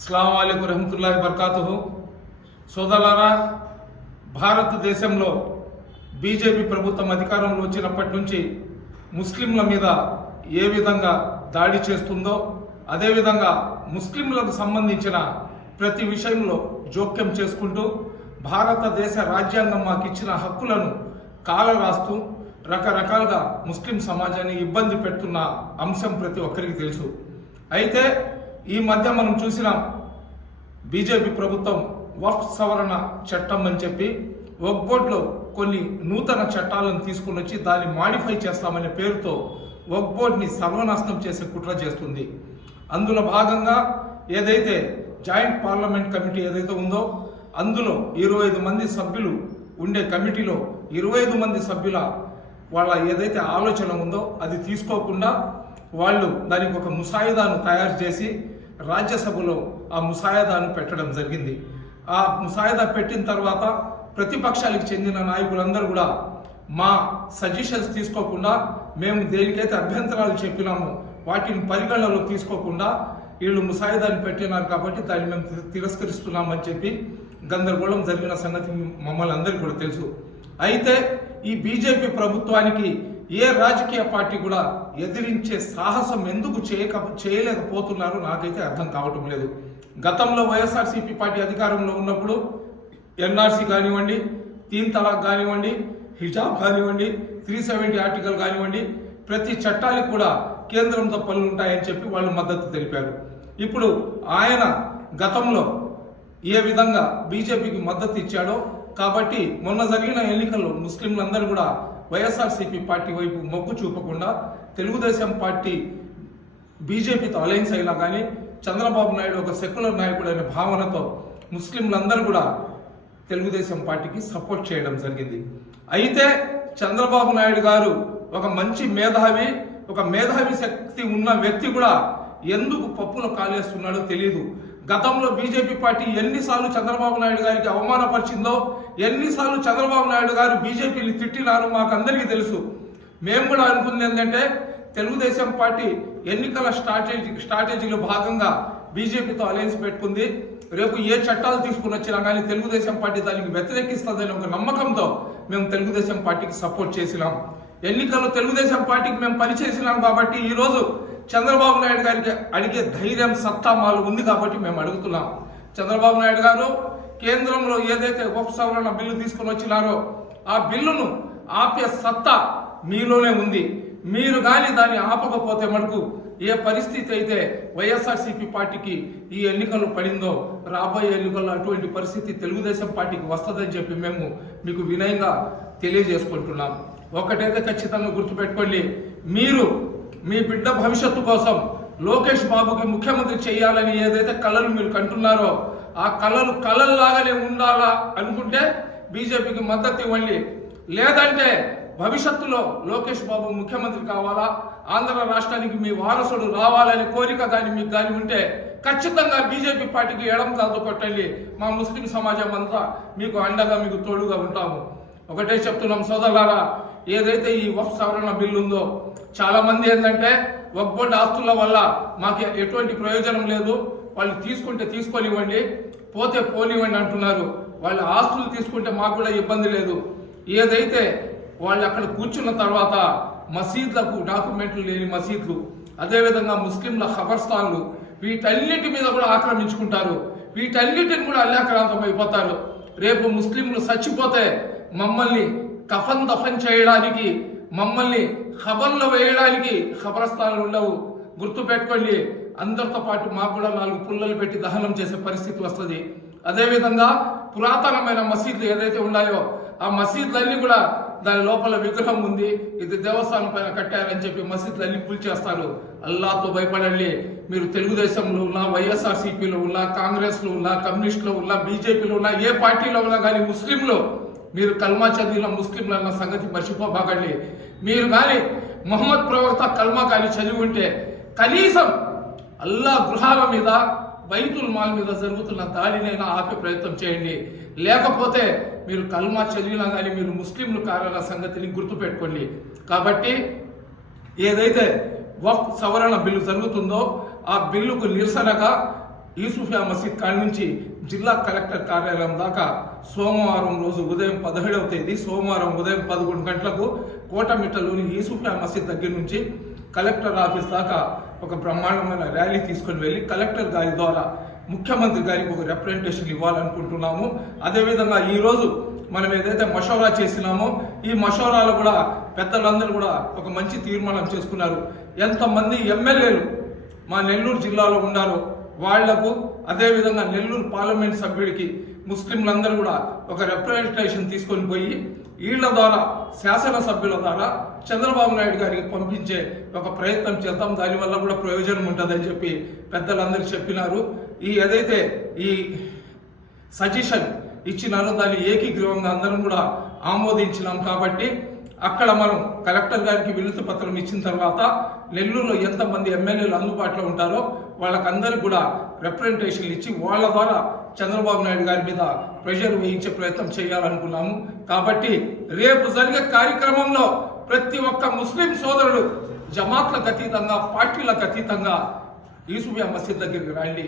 అస్సలం అయికు రహమతుల్లాహి బర్కాతు సోదరులారా భారతదేశంలో బీజేపీ ప్రభుత్వం అధికారంలో వచ్చినప్పటి నుంచి ముస్లింల మీద ఏ విధంగా దాడి చేస్తుందో అదేవిధంగా ముస్లింలకు సంబంధించిన ప్రతి విషయంలో జోక్యం చేసుకుంటూ భారతదేశ రాజ్యాంగం మాకు ఇచ్చిన హక్కులను కాలరాస్తూ రకరకాలుగా ముస్లిం సమాజాన్ని ఇబ్బంది పెడుతున్న అంశం ప్రతి ఒక్కరికి తెలుసు. అయితే ఈ మధ్య మనం చూసినాం బీజేపీ ప్రభుత్వం వక్ఫ్ సవరణ చట్టం అని చెప్పి వక్బోర్డ్లో కొన్ని నూతన చట్టాలను తీసుకుని వచ్చి దాన్ని మాడిఫై చేస్తామనే పేరుతో వక్బోర్డ్ని సర్వనాశనం చేసే కుట్ర చేస్తుంది. అందులో భాగంగా ఏదైతే జాయింట్ పార్లమెంట్ కమిటీ ఏదైతే ఉందో అందులో ఇరవై ఐదు మంది సభ్యులు ఉండే కమిటీలో ఇరవై ఐదు మంది సభ్యుల వాళ్ళ ఏదైతే ఆలోచన ఉందో అది తీసుకోకుండా వాళ్ళు దానికి ఒక ముసాయిదాను తయారు చేసి రాజ్యసభలో ఆ ముసాయిదాను పెట్టడం జరిగింది. ఆ ముసాయిదా పెట్టిన తర్వాత ప్రతిపక్షాలకు చెందిన నాయకులందరూ కూడా మా సజెషన్స్ తీసుకోకుండా మేము దేనికైతే అభ్యంతరాలు చెప్పినామో వాటిని పరిగణనలో తీసుకోకుండా వీళ్ళు ముసాయిదాన్ని పెట్టినారు కాబట్టి దాన్ని మేము తిరస్కరిస్తున్నామని చెప్పి గందరగోళం జరిగిన సంగతి మమ్మల్ని అందరికీ కూడా తెలుసు. అయితే ఈ బీజేపీ ప్రభుత్వానికి ఏ రాజకీయ పార్టీ కూడా ఎదిరించే సాహసం ఎందుకు చేయక చేయలేకపోతున్నారో నాకైతే అర్థం కావటం లేదు. గతంలో వైఎస్ఆర్సీపీ పార్టీ అధికారంలో ఉన్నప్పుడు ఎన్ఆర్సీ కానివ్వండి తీన్ తలాక్ కానివ్వండి హిజాబ్ కానివ్వండి త్రీ సెవెంటీ ఆర్టికల్ కానివ్వండి ప్రతి చట్టానికి కూడా కేంద్రంతో పనులు ఉంటాయని చెప్పి వాళ్ళు మద్దతు తెలిపారు. ఇప్పుడు ఆయన గతంలో ఏ విధంగా బీజేపీకి మద్దతు ఇచ్చాడో కాబట్టి మొన్న జరిగిన ఎన్నికల్లో ముస్లింలందరూ కూడా వైఎస్ఆర్సీపీ పార్టీ వైపు మొగ్గు చూపకుండా తెలుగుదేశం పార్టీ బీజేపీతో అలయన్స్ అయినా కానీ చంద్రబాబు నాయుడు ఒక సెక్యులర్ నాయకుడు అనే భావనతో ముస్లింలందరూ కూడా తెలుగుదేశం పార్టీకి సపోర్ట్ చేయడం జరిగింది. అయితే చంద్రబాబు నాయుడు గారు ఒక మంచి మేధావి ఒక మేధావి శక్తి ఉన్న వ్యక్తి కూడా ఎందుకు పప్పులో కాలేస్తున్నాడో తెలియదు గతంలో బీజేపీ పార్టీ ఎన్నిసార్లు చంద్రబాబు నాయుడు గారికి అవమానపరిచిందో ఎన్నిసార్లు చంద్రబాబు నాయుడు గారు బీజేపీని తిట్టినారో మాకు అందరికీ తెలుసు. మేము కూడా అనుకుంది ఏంటంటే తెలుగుదేశం పార్టీ ఎన్నికల స్ట్రాటజీ స్ట్రాటజీలో భాగంగా బీజేపీతో అలయన్స్ పెట్టుకుంది. రేపు ఏ చట్టాలు తీసుకుని వచ్చినా కానీ తెలుగుదేశం పార్టీ దానికి వ్యతిరేకిస్తుందని ఒక నమ్మకంతో మేము తెలుగుదేశం పార్టీకి సపోర్ట్ చేసినాం. ఎన్నికల్లో తెలుగుదేశం పార్టీకి మేము పనిచేసినాం కాబట్టి ఈరోజు చంద్రబాబు నాయుడు గారికి అడిగే ధైర్యం సత్తా మాలు ఉంది కాబట్టి మేము అడుగుతున్నాం. చంద్రబాబు నాయుడు గారు కేంద్రంలో ఏదైతే ఉప సవరణ బిల్లు తీసుకుని వచ్చినారో ఆ బిల్లును ఆపే సత్తా మీలోనే ఉంది. మీరు కానీ దాన్ని ఆపకపోతే మటుకు ఏ పరిస్థితి అయితే వైఎస్ఆర్సీపీ పార్టీకి ఈ ఎన్నికలు పడిందో రాబోయే ఎన్నికల్లో అటువంటి పరిస్థితి తెలుగుదేశం పార్టీకి వస్తుందని చెప్పి మేము మీకు వినయంగా తెలియజేసుకుంటున్నాం. ఒకటైతే ఖచ్చితంగా గుర్తుపెట్టుకోండి. మీరు మీ బిడ్డ భవిష్యత్తు కోసం లోకేష్ బాబుకి ముఖ్యమంత్రి చేయాలని ఏదైతే కళలు మీరు కంటున్నారో ఆ కళలు కళల్లాగానే ఉండాలా అనుకుంటే బీజేపీకి మద్దతు ఇవ్వండి. లేదంటే భవిష్యత్తులో లోకేష్ బాబు ముఖ్యమంత్రి కావాలా? ఆంధ్ర రాష్ట్రానికి మీ వారసుడు రావాలనే కోరిక కానీ మీకు కానీ ఉంటే ఖచ్చితంగా బీజేపీ పార్టీకి ఎడం కాదు కొట్టండి. మా ముస్లిం సమాజం అంతా మీకు అండగా మీకు తోడుగా ఉంటాము. ఒకటే చెప్తున్నాం సోదరులారా ఏదైతే ఈ వక్ఫ్ సవరణ బిల్లు ఉందో చాలా మంది ఏంటంటే వక్బోర్డ్ ఆస్తుల వల్ల మాకు ఎటువంటి ప్రయోజనం లేదు. వాళ్ళు తీసుకుంటే తీసుకోనివ్వండి పోతే పోనివ్వండి అంటున్నారు. వాళ్ళ ఆస్తులు తీసుకుంటే మాకు కూడా ఇబ్బంది లేదు. ఏదైతే వాళ్ళు అక్కడ కూర్చున్న తర్వాత మసీద్లకు డాక్యుమెంట్లు లేని మసీద్లు అదేవిధంగా ముస్లింల ఖబర్స్థాన్లు వీటన్నిటి మీద కూడా ఆక్రమించుకుంటారు. వీటన్నిటిని కూడా అల్లాక్రాంతం అయిపోతారు. రేపు ముస్లింలు చచ్చిపోతే మమ్మల్ని కఫన్ దఫన్ చేయడానికి మమ్మల్ని ఖబర్లు వేయడానికి ఖబరస్థానాలు ఉండవు. గుర్తు పెట్టుకోండి అందరితో పాటు మాకు కూడా నాలుగు పుల్లలు పెట్టి దహనం చేసే పరిస్థితి వస్తుంది. అదేవిధంగా పురాతనమైన మసీదులు ఏదైతే ఉన్నాయో ఆ మసీదులన్నీ కూడా దాని లోపల విగ్రహం ఉంది. ఇది దేవస్థానం పైన కట్టారని చెప్పి మసీదులన్నీ కూల్చేస్తారు. అల్లాతో భయపడండి. మీరు తెలుగుదేశంలో ఉన్నా వైఎస్ఆర్సీపీలో ఉన్నా కాంగ్రెస్లో ఉన్నా కమ్యూనిస్టులో ఉన్నా బీజేపీలో ఉన్నా ఏ పార్టీలో ఉన్నా కానీ ముస్లింలు మీరు కల్మా చదివిన ముస్లింలు అన్న సంగతి మర్చిపోబాగండి మీరు కానీ మొహమ్మద్ ప్రవక్త కల్మా కానీ చదివి ఉంటే కనీసం అల్లా గృహాల మీద బైతుల్ మాల్ మీద జరుగుతున్న దాడినైనా ఆపే ప్రయత్నం చేయండి. లేకపోతే మీరు కల్మా చదివినా కానీ మీరు ముస్లింలు కారన్న సంగతిని గుర్తుపెట్టుకోండి. కాబట్టి ఏదైతే వక్ సవరణ బిల్లు జరుగుతుందో ఆ బిల్లుకు నిరసనగా యూసుఫియా మసీద్ కాడి నుంచి జిల్లా కలెక్టర్ కార్యాలయం దాకా సోమవారం రోజు ఉదయం పదిహేడవ తేదీ సోమవారం ఉదయం పదకొండు గంటలకు కోటమిట్టలోని యూసుఫియా మసీద్ దగ్గర నుంచి కలెక్టర్ ఆఫీస్ దాకా ఒక బ్రహ్మాండమైన ర్యాలీ తీసుకొని వెళ్ళి కలెక్టర్ గారి ద్వారా ముఖ్యమంత్రి గారికి ఒక రిప్రజెంటేషన్ ఇవ్వాలనుకుంటున్నాము. అదేవిధంగా ఈరోజు మనం ఏదైతే మషోరా చేసినామో ఈ మషోరాలు కూడా పెద్దలందరూ కూడా ఒక మంచి తీర్మానం చేసుకున్నారు. ఎంతమంది ఎమ్మెల్యేలు మా నెల్లూరు జిల్లాలో ఉన్నారో వాళ్ళకు అదేవిధంగా నెల్లూరు పార్లమెంట్ సభ్యుడికి ముస్లింలందరూ కూడా ఒక రిప్రజెంటేషన్ తీసుకొని పోయి వీళ్ళ ద్వారా శాసనసభ్యుల ద్వారా చంద్రబాబు నాయుడు గారికి పంపించే ఒక ప్రయత్నం చేద్దాం. దానివల్ల కూడా ప్రయోజనం ఉంటుందని చెప్పి పెద్దలందరూ చెప్పినారు. ఈ ఏదైతే ఈ సజెషన్ ఇచ్చినారో దాన్ని ఏకీగ్రీవంగా అందరం కూడా ఆమోదించినాం కాబట్టి అక్కడ మనం కలెక్టర్ గారికి వినతి పత్రం ఇచ్చిన తర్వాత నెల్లూరులో ఎంతమంది ఎమ్మెల్యేలు అందుబాటులో ఉంటారో వాళ్ళకందరికి కూడా రిప్రజెంటేషన్లు ఇచ్చి వాళ్ళ ద్వారా చంద్రబాబు నాయుడు గారి మీద ప్రెషర్ వేయించే ప్రయత్నం చేయాలనుకున్నాము. కాబట్టి రేపు జరిగే కార్యక్రమంలో ప్రతి ఒక్క ముస్లిం సోదరుడు జమాత్లకు అతీతంగా పార్టీలకు అతీతంగా యూసుఫియా మసీద్ దగ్గరికి రండి.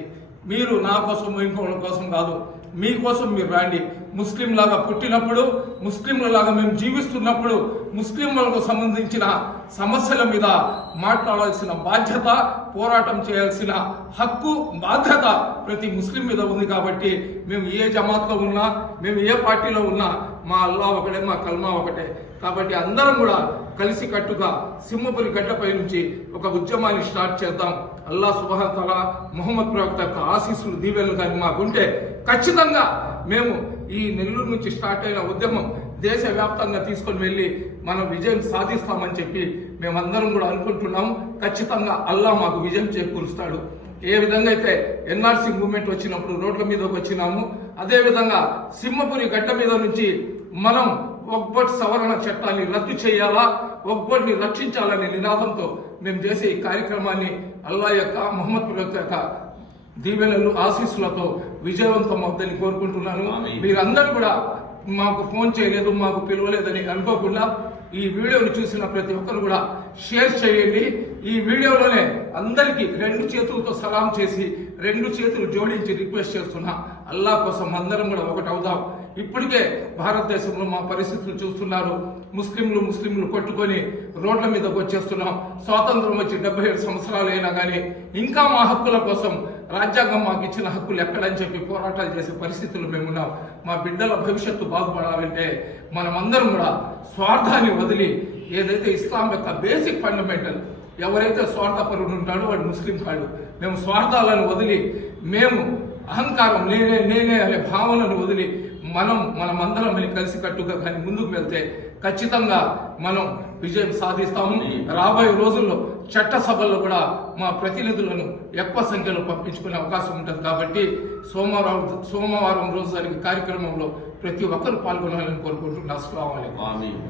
మీరు నా కోసం ఇంకోళ్ళ కోసం కాదు మీకోసం మీరు రండి. ముస్లింలాగా పుట్టినప్పుడు ముస్లింలలాగా మేము జీవిస్తున్నప్పుడు ముస్లింలకు సంబంధించిన సమస్యల మీద మాట్లాడాల్సిన బాధ్యత పోరాటం చేయాల్సిన హక్కు బాధ్యత ప్రతి ముస్లిం మీద ఉంది కాబట్టి మేము ఏ జమాత్లో ఉన్నా మేము ఏ పార్టీలో ఉన్నా మా అల్లా ఒకటే మా కల్మా ఒకటే. కాబట్టి అందరం కూడా కలిసి కట్టుగా సింహపురి గడ్డపై నుంచి ఒక ఉద్యమాన్ని స్టార్ట్ చేద్దాం. అల్లా సుబహతల మొహమ్మద్ ప్రవక్త యొక్క ఆశీస్సులు దీవెనలు కానీ మాకుంటే ఖచ్చితంగా మేము ఈ నెల్లూరు నుంచి స్టార్ట్ అయిన ఉద్యమం దేశవ్యాప్తంగా తీసుకొని వెళ్ళి మనం విజయం సాధిస్తామని చెప్పి మేమందరం కూడా అనుకుంటున్నాం. ఖచ్చితంగా అల్లా మాకు విజయం చేకూరుస్తాడు. ఏ విధంగా అయితే ఎన్ఆర్సీ మూమెంట్ వచ్చినప్పుడు రోడ్ల మీదకి వచ్చినాము అదేవిధంగా సింహపురి గడ్డ మీద నుంచి మనం ఒక్బట్ సవరణ చట్టాన్ని రద్దు చేయాలా ఒక్బట్ని రక్షించాలనే నినాదంతో మేము చేసే ఈ కార్యక్రమాన్ని అల్లా యొక్క మహమ్మద్ ప్రవక్త యొక్క దీవెనలు ఆశీస్సులతో విజయవంతం అవుతుందని కోరుకుంటున్నాను. మీరందరూ కూడా మాకు ఫోన్ చేయలేదు మాకు పిలవలేదని అనుకోకుండా ఈ వీడియోని చూసిన ప్రతి ఒక్కరు కూడా షేర్ చేయండి. ఈ వీడియోలోనే అందరికీ రెండు చేతులతో సలాం చేసి రెండు చేతులు జోడించి రిక్వెస్ట్ చేస్తున్నా. అల్లా కోసం అందరం కూడా ఒకటి అవుదాం. ఇప్పటికే భారతదేశంలో మా పరిస్థితులు చూస్తున్నారు. ముస్లింలు ముస్లింలు కొట్టుకొని రోడ్ల మీదకి వచ్చేస్తున్నాం. స్వాతంత్రం వచ్చి డెబ్బై ఏడు సంవత్సరాలు అయినా కానీ ఇంకా మా హక్కుల కోసం రాజ్యాంగం మాకు ఇచ్చిన హక్కులు ఎక్కడని చెప్పి పోరాటాలు చేసే పరిస్థితులు మేమున్నాం మా బిడ్డల భవిష్యత్తు బాగుపడాలంటే మనమందరం కూడా స్వార్థాన్ని వదిలి ఏదైతే ఇస్లాం యొక్క బేసిక్ ఫండమెంటల్ ఎవరైతే స్వార్థపరుడు ఉంటాడో వాడు ముస్లిం కాడు. మేము స్వార్థాలను వదిలి మేము అహంకారం నేనే నేనే అనే భావనను వదిలి మనం మనమందరం వెళ్ళి కలిసి కట్టుగా కానీ ముందుకు వెళ్తే ఖచ్చితంగా మనం విజయం సాధిస్తాము. రాబోయే రోజుల్లో చట్టసభల్లో కూడా మా ప్రతినిధులను ఎక్కువ సంఖ్యలో పంపించుకునే అవకాశం ఉంటుంది కాబట్టి సోమవారం సోమవారం రోజు జరిగే కార్యక్రమంలో ప్రతి ఒక్కరు పాల్గొనాలని కోరుకుంటున్నా. అస్సలం ఆమీన్.